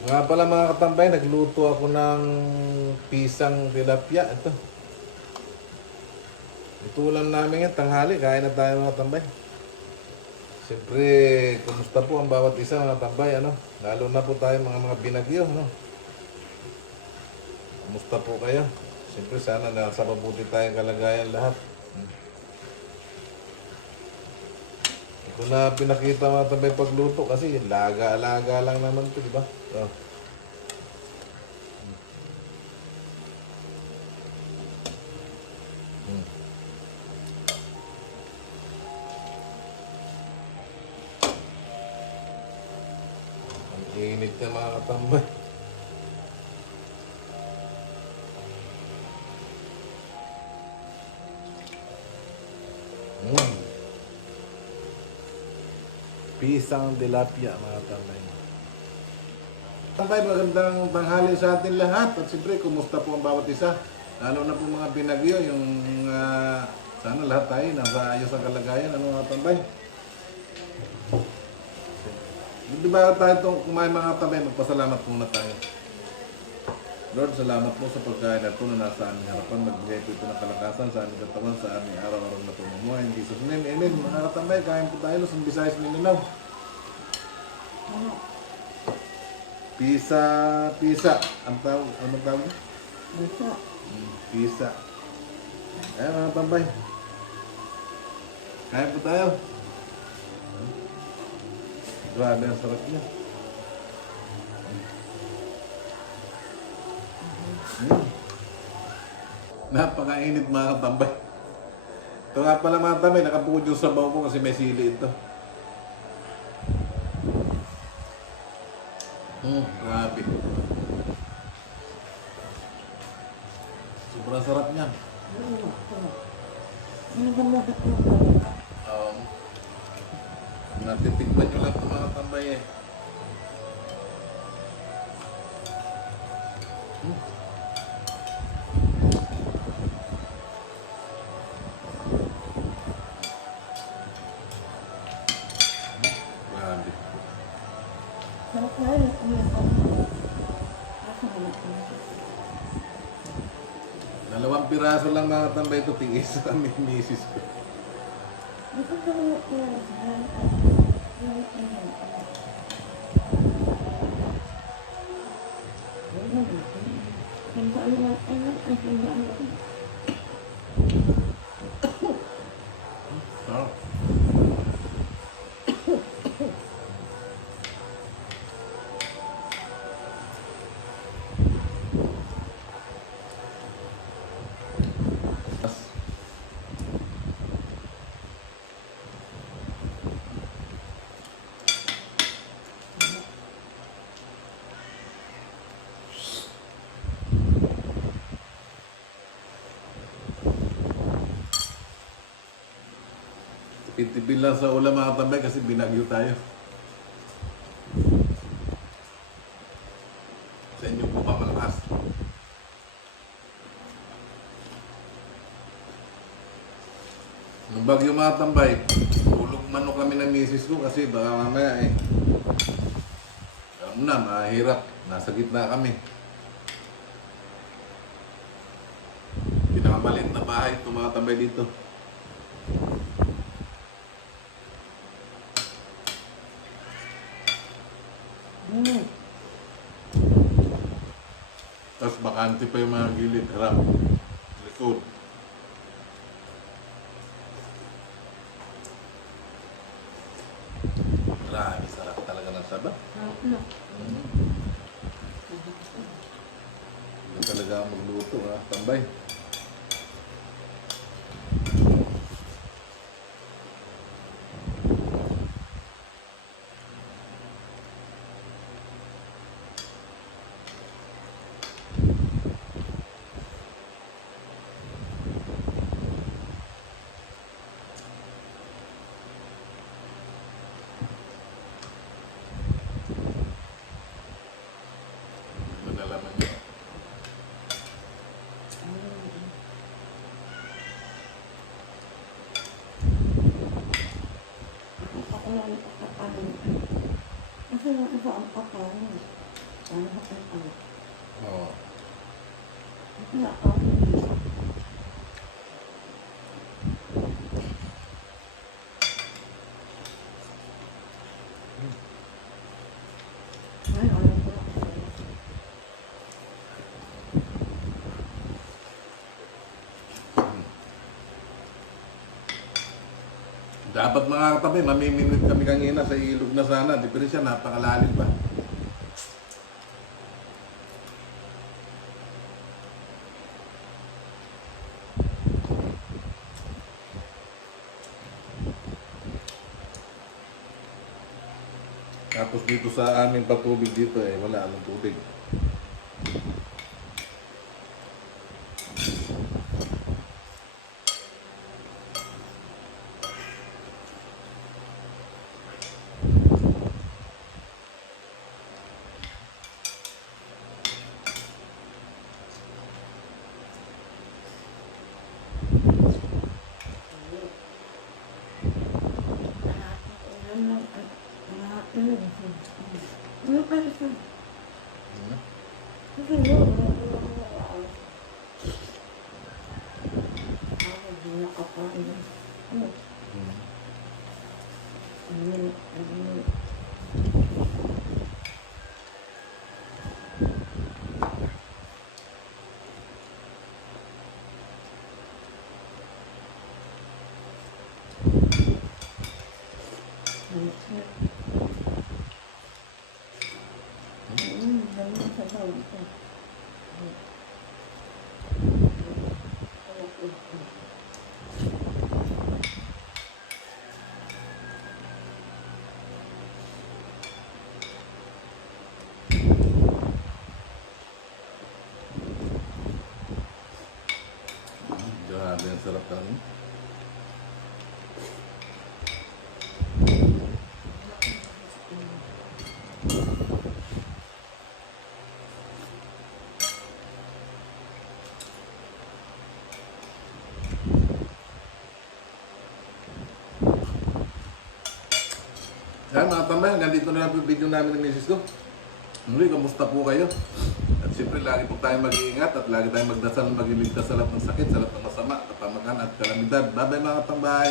Nga pala mga katambay, nagluto ako ng pisang tilapia. Ito. Ito ulam namin yan, tanghali. Kain na tayo mga katambay. Siyempre, kumusta po ang bawat isa mga katambay, ano? Lalo na po tayo mga binagyo, ano? Kumusta po kayo? Siyempre, sana nasa mabuti tayong kalagayan lahat. Hindi ko na pinakita mga katambay pagluto kasi laga-alaga lang naman ito, di ba? So, ang init na mga katambay. Pisang tilapia mga katambay. Tambay, magandang tanghali sa atin lahat. At siyempre, kumusta po ang bawat isa? Lalo na po mga binagyo, yung sana lahat tayo nasa ayos ang kalagayan. Ano mga tambay? Di ba tayo itong kumain mga tambay, magpasalamat muna tayo. Lord, salamat po sa pagkain na ito na nasa aming harapan. Magbigay po ito ng kalakasan sa aming katawan, sa aming araw-araw na pamumuhay. In Jesus' name, amen. Mga katambay, kain po tayo. Luzon, Visayas, Mindanao. Pisa. Ang tawag, anong tawag? Bisa. Pisa. Ayan mga tambay. Kain po tayo. Grabe ang sarap niya. Napakainit mga katambay. Ito nga pala mga tambay, nakapukod yung sabaw ko kasi may sili ito. Grabe. Sobrang sarap niya. Ano ba mga Natitikman nyo lang ito mga tambay eh. Grabe. sarap na yun? Ano yung asa hanap ko na. Dalawang piraso lang mga tambay ito, tingis sa aming misis ko. Di ba sa mga pinagasahan ay yung ano? Sandaan lang, ay sandaan lang. Sarap. Tipid-tipid lang sa ulam mga tambay kasi binagyo tayo. Sa inyo po pa malakas. Nung bagyo mga tambay, tulog manok kami ng misis ko kasi baka mamaya eh. Alam mo na, mahirap. Nasa gitna kami. Pinakamalit na bahay itong mga tambay dito. Tapos bakante pa yung mga gilid, harap, likod. Grabe, sarap talaga ng saba. Sarap na. Hindi talaga magluto ha, tambay. Madalaman niya. Ako lang ang kakain. Kasi lang ako ang kakain. Wala ka. Ay, ano ko lang sa'yo. Dapat mga katabi, mamiminit kami kanina sa ilog na sana. Di pa rin siya, napakalalim pa. Tapos dito sa aming patubig dito wala nang tubig. Ano pa ito? Kasi yun, ako di nakakain. Ano? Ano? Ganun sa bawal ito. Grabe, ang sarap kami. Yan mga tambay, nandito na lang po yung video namin ng misis ko. Muli, kamusta po kayo? At siyempre, lagi po tayong mag-iingat at lagi tayong magdasal, mag-iligtas sa lahat ng sakit, sa lahat ng masama, kapamakan at kalamidad. Bye-bye mga tambay!